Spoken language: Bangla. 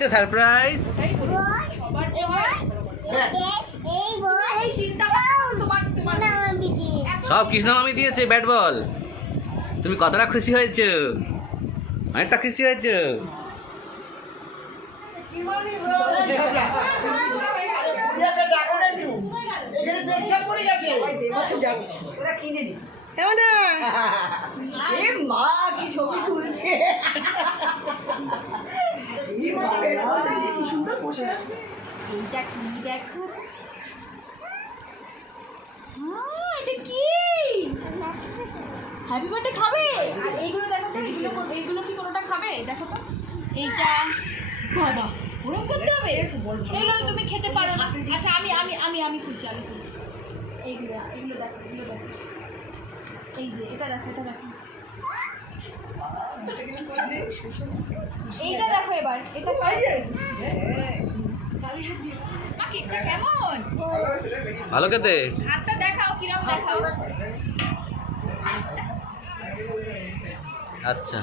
দিচ্ছে সারপ্রাইজ সব কৃষ্ণ মামি দিয়েছে ব্যাট বল। তুমি কতটা খুশি হয়েছো? অনেকটা খুশি হয়েছো? এখানে গেছে। ওরা কিনে নি কি সুন্দর বসে আছে? এইটা কি দেখো? এটা কি? হ্যাপি বার্থডে খাবে? আর এইগুলো দেখো তো কো- কি কোনোটা খাবে? দেখো তো। এইটা বাবা ওরকম করতে হবে? এগুলো তুমি খেতে পারো না। আচ্ছা আমি আমি আমি আমি খুঁজছি আমি খুঁজছি এইগুলো এগুলো দেখো এগুলো দেখো। এই যে এটা দেখো এটা দেখো। এইটা দেখো এবার এটা কেমন? ভালো খেতে? হাতটা দেখাও কিরম দেখাও। আচ্ছা।